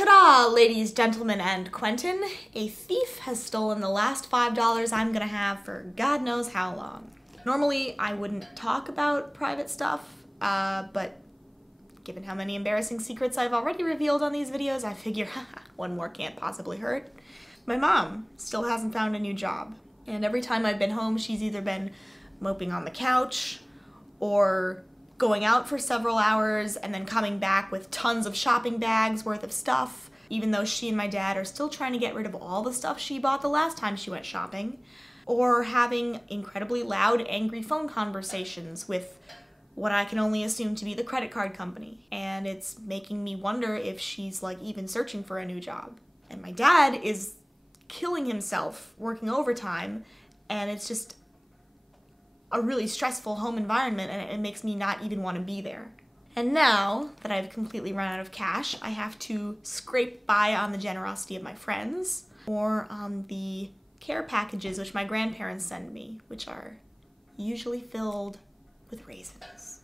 Ta-da, ladies, gentlemen, and Quentin. A thief has stolen the last $5 I'm gonna have for God knows how long. Normally, I wouldn't talk about private stuff, but given how many embarrassing secrets I've already revealed on these videos, I figure, haha, one more can't possibly hurt. My mom still hasn't found a new job, and every time I've been home, she's either been moping on the couch, or going out for several hours and then coming back with tons of shopping bags worth of stuff, even though she and my dad are still trying to get rid of all the stuff she bought the last time she went shopping, or having incredibly loud, angry phone conversations with what I can only assume to be the credit card company. And it's making me wonder if she's like even searching for a new job. And my dad is killing himself working overtime, and it's just a really stressful home environment, and it makes me not even want to be there. And now that I've completely run out of cash, I have to scrape by on the generosity of my friends or on the care packages which my grandparents send me, which are usually filled with raisins.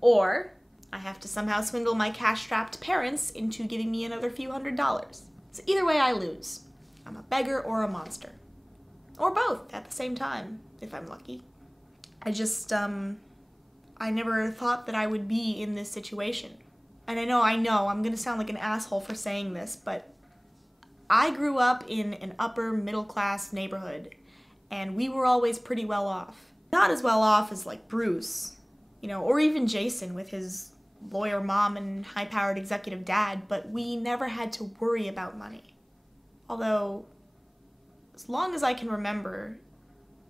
Or I have to somehow swindle my cash-strapped parents into giving me another few $100s. So either way I lose. I'm a beggar or a monster. Or both at the same time, if I'm lucky. I just, I never thought that I would be in this situation. And I know, I'm gonna sound like an asshole for saying this, but I grew up in an upper middle class neighborhood, and we were always pretty well off. Not as well off as like Bruce, you know, or even Jason with his lawyer mom and high-powered executive dad, but we never had to worry about money. Although, as long as I can remember,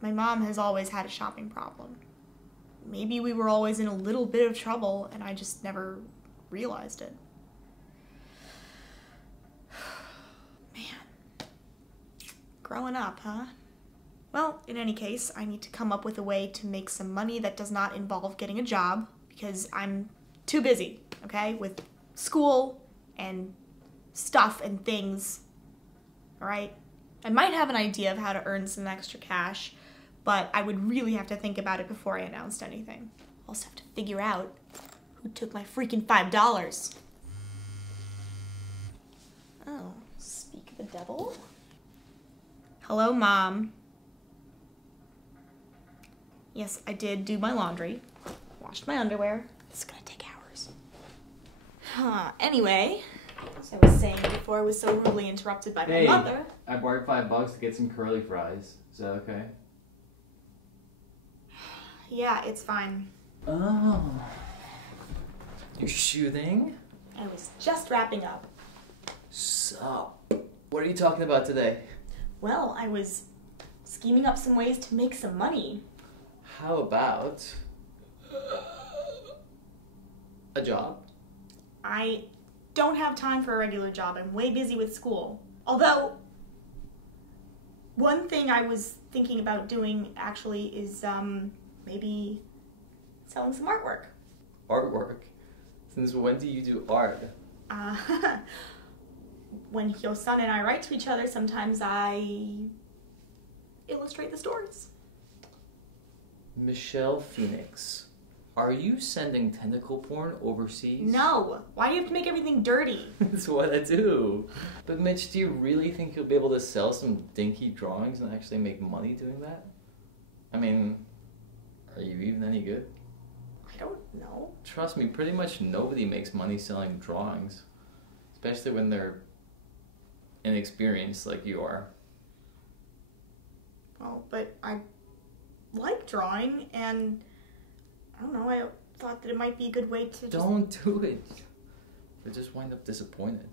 my mom has always had a shopping problem. Maybe we were always in a little bit of trouble and I just never realized it. Man. Growing up, huh? Well, in any case, I need to come up with a way to make some money that does not involve getting a job, because I'm too busy, okay, with school and stuff and things. Alright? I might have an idea of how to earn some extra cash, but I would really have to think about it before I announced anything. I also have to figure out who took my freaking $5. Oh, speak of the devil. Hello, Mom. Yes, I did do my laundry. Washed my underwear. This is gonna take hours. Anyway, as I was saying before I was so rudely interrupted by my mother. I borrowed $5 to get some curly fries. Is that okay? Yeah, it's fine. Oh. You're shooting? I was just wrapping up. Sup? What are you talking about today? Well, I was scheming up some ways to make some money. How about a job? I don't have time for a regular job. I'm way busy with school. Although, one thing I was thinking about doing actually is maybe selling some artwork. Artwork? Since when do you do art? When your son and I write to each other, sometimes I illustrate the stories. Michelle Phoenix, are you sending tentacle porn overseas? No! Why do you have to make everything dirty? That's what I do. But Mitch, do you really think you'll be able to sell some dinky drawings and actually make money doing that? I mean, are you even any good? I don't know. Trust me, pretty much nobody makes money selling drawings. Especially when they're inexperienced like you are. Well, but I like drawing, and I don't know, I thought that it might be a good way to Don't do it. You'll just wind up disappointed.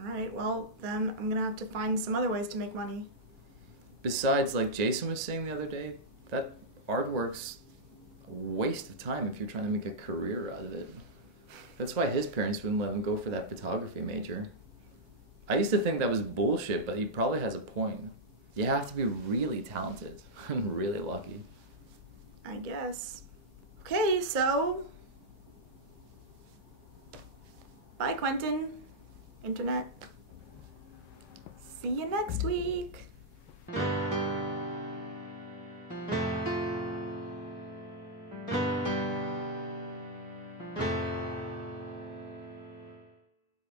Alright, well, then I'm gonna have to find some other ways to make money. Besides, like Jason was saying the other day, that artwork's a waste of time if you're trying to make a career out of it. That's why his parents wouldn't let him go for that photography major. I used to think that was bullshit, but he probably has a point. You have to be really talented and really lucky. I guess. Okay, so... Bye, Quentin. Internet. See you next week.